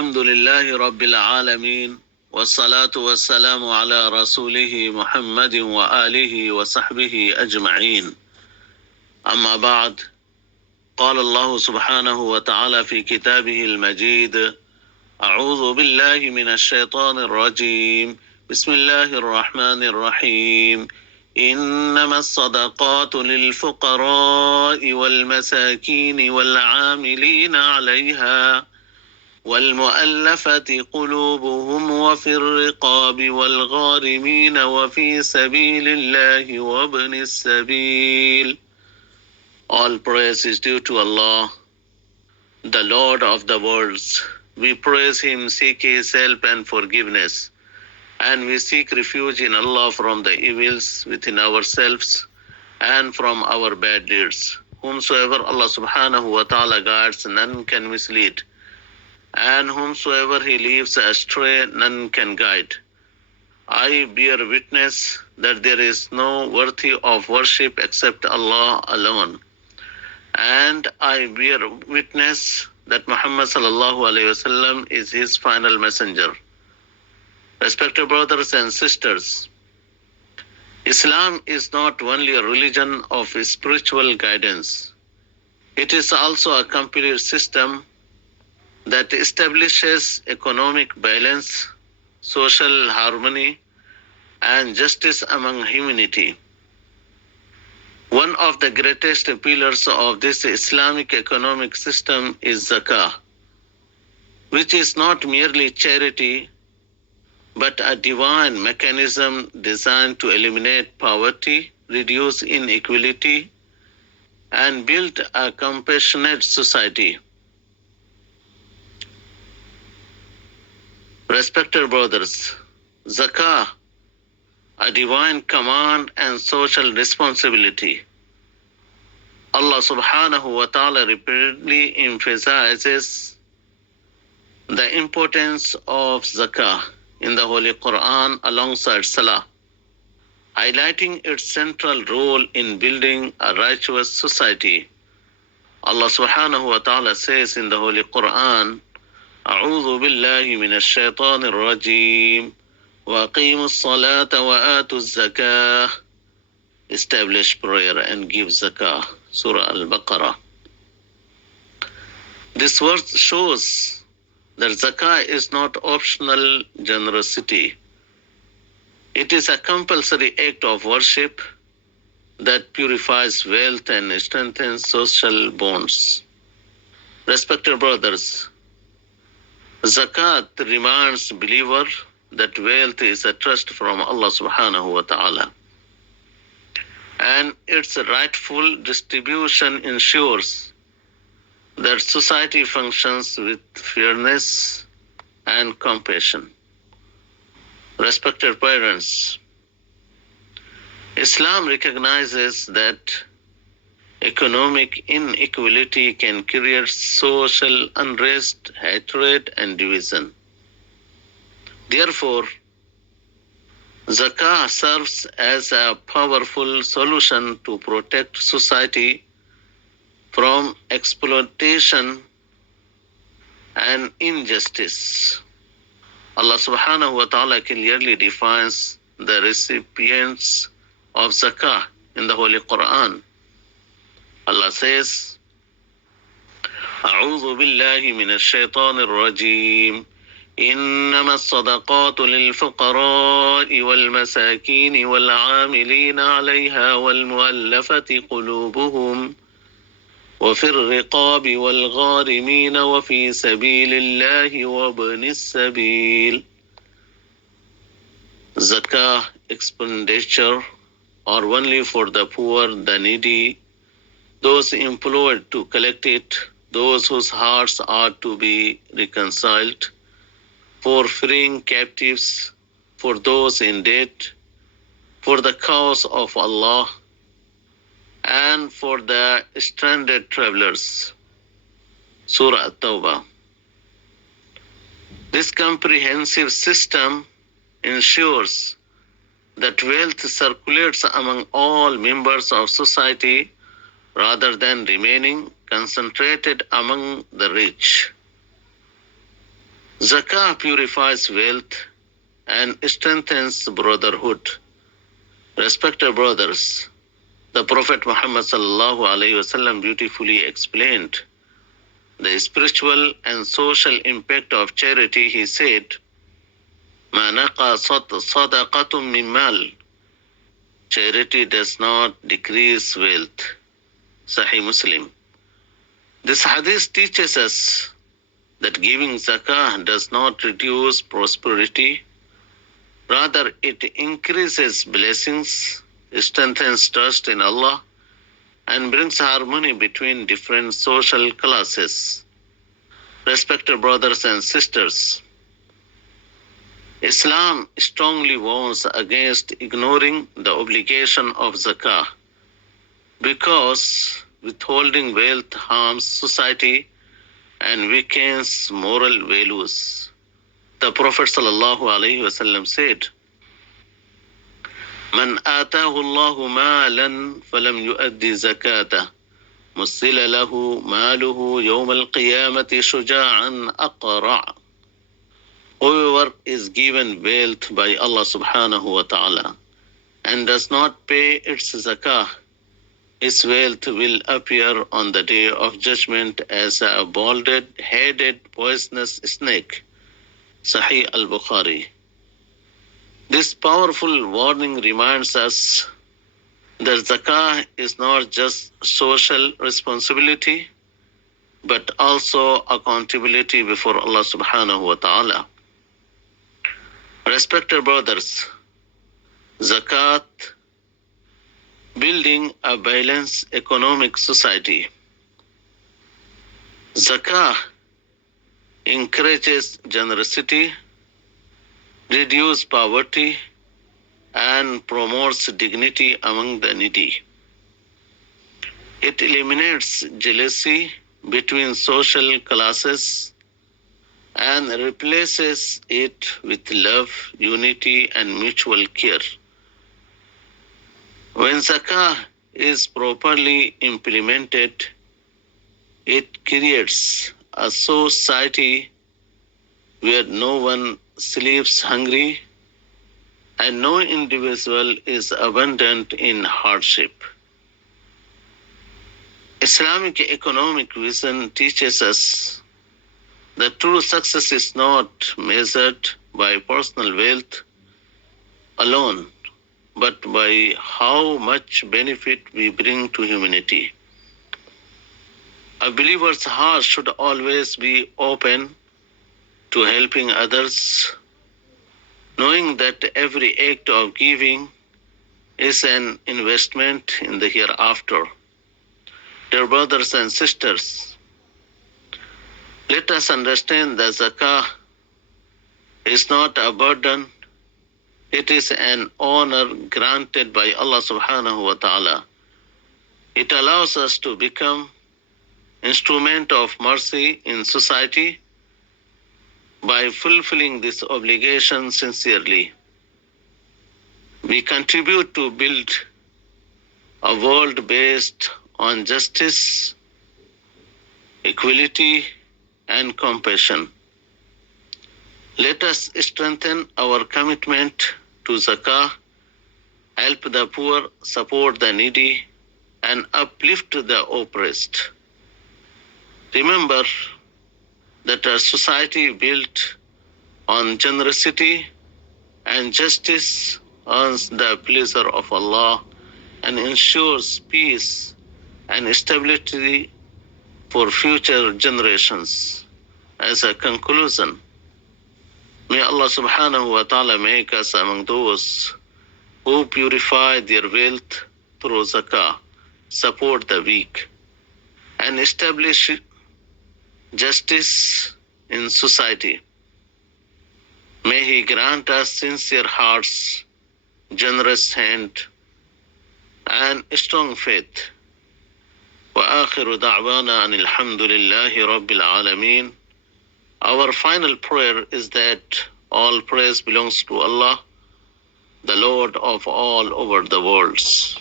الحمد لله رب العالمين والصلاة والسلام على رسوله محمد وآله وصحبه أجمعين. أما بعد، قال الله سبحانه وتعالى في كتابه المجيد: أعوذ بالله من الشيطان الرجيم، بسم الله الرحمن الرحيم. إنما الصدقات للفقراء والمساكين والعاملين عليها والمؤلفة قلوبهم وفي الرقاب والغارمين وفي سبيل الله وابن السبيل. All praise is due to Allah, the Lord of the worlds. We praise Him, seek His help and forgiveness, and we seek refuge in Allah from the evils within ourselves and from our bad deeds. Whomsoever Allah subhanahu wa ta'ala guides, none can mislead, and whomsoever He leaves astray, none can guide. I bear witness that there is no worthy of worship except Allah alone, and I bear witness that Muhammad sallallahu alaihi wasallam is His final messenger. Respected brothers and sisters, Islam is not only a religion of spiritual guidance. It is also a complete system that establishes economic balance, social harmony, and justice among humanity. One of the greatest pillars of this Islamic economic system is Zakat, which is not merely charity, but a divine mechanism designed to eliminate poverty, reduce inequality, and build a compassionate society. Respected brothers, Zakah, a divine command and social responsibility. Allah subhanahu wa ta'ala repeatedly emphasizes the importance of Zakah in the Holy Qur'an alongside Salah, highlighting its central role in building a righteous society. Allah subhanahu wa ta'ala says in the Holy Qur'an, أعوذ بالله من الشيطان الرجيم وأقيموا الصلاة وآتوا الزكاة. Establish prayer and give zakah. Surah Al-Baqarah. This verse shows that zakah is not optional generosity. It is a compulsory act of worship that purifies wealth and strengthens social bonds. Respected brothers, Zakat reminds believer that wealth is a trust from Allah subhanahu wa ta'ala, and its rightful distribution ensures that society functions with fairness and compassion. Respected parents, Islam recognizes that economic inequality can create social unrest, hatred, and division. Therefore, Zakah serves as a powerful solution to protect society from exploitation and injustice. Allah subhanahu wa ta'ala clearly defines the recipients of Zakah in the Holy Qur'an. Allah says, أعوذ بالله من الشيطان الرجيم إنما الصدقات للفقراء والمساكين والعاملين عليها والمؤلفة قلوبهم وفي الرقاب والغارمين وفي سبيل الله وابن السبيل. Zakah expenditure are only for the poor, the needy, those employed to collect it, those whose hearts are to be reconciled, for freeing captives, for those in debt, for the cause of Allah, and for the stranded travelers. Surah At-Tawbah. This comprehensive system ensures that wealth circulates among all members of society rather than remaining concentrated among the rich. Zakah purifies wealth and strengthens brotherhood. Respected brothers, the Prophet Muhammad sallallahu alaihi wasallam beautifully explained the spiritual and social impact of charity. He said, "Ma naqasat sadaqatun min mal." Charity does not decrease wealth. Sahih Muslim. This hadith teaches us that giving zakah does not reduce prosperity. Rather, it increases blessings, strengthens trust in Allah, and brings harmony between different social classes. Respected brothers and sisters, Islam strongly warns against ignoring the obligation of zakah because withholding wealth harms society and weakens moral values. The Prophet ﷺ said, "Man atahu Allahu malan falam yuaddi zakata, musila lahu maluhu yawm al-qiyamati shuja'an aqra'." Whoever is given wealth by Allah subhanahu wa ta'ala and does not pay its zakah, his wealth will appear on the day of judgment as a bald-headed poisonous snake. Sahih al-Bukhari. This powerful warning reminds us that zakah is not just social responsibility, but also accountability before Allah subhanahu wa ta'ala. Respected brothers, zakat, building a balanced economic society. Zakah encourages generosity, reduces poverty, and promotes dignity among the needy. It eliminates jealousy between social classes and replaces it with love, unity, and mutual care. When zakah is properly implemented, it creates a society where no one sleeps hungry and no individual is abandoned in hardship. Islamic economic vision teaches us that true success is not measured by personal wealth alone, but by how much benefit we bring to humanity. A believer's heart should always be open to helping others, knowing that every act of giving is an investment in the hereafter. Dear brothers and sisters, let us understand that zakah is not a burden, it is an honor granted by Allah subhanahu wa ta'ala. It allows us to become instrument of mercy in society by fulfilling this obligation sincerely. We contribute to build a world based on justice, equality, and compassion. Let us strengthen our commitment to zakah, help the poor, support the needy, and uplift the oppressed. Remember that a society built on generosity and justice earns the pleasure of Allah and ensures peace and stability for future generations. As a conclusion, may Allah subhanahu wa ta'ala make us among those who purify their wealth through zakah, support the weak, and establish justice in society. May He grant us sincere hearts, generous hand, and strong faith. وآخر دعوانا أن الحمد لله رب العالمين. Our final prayer is that all praise belongs to Allah, the Lord of all over the worlds.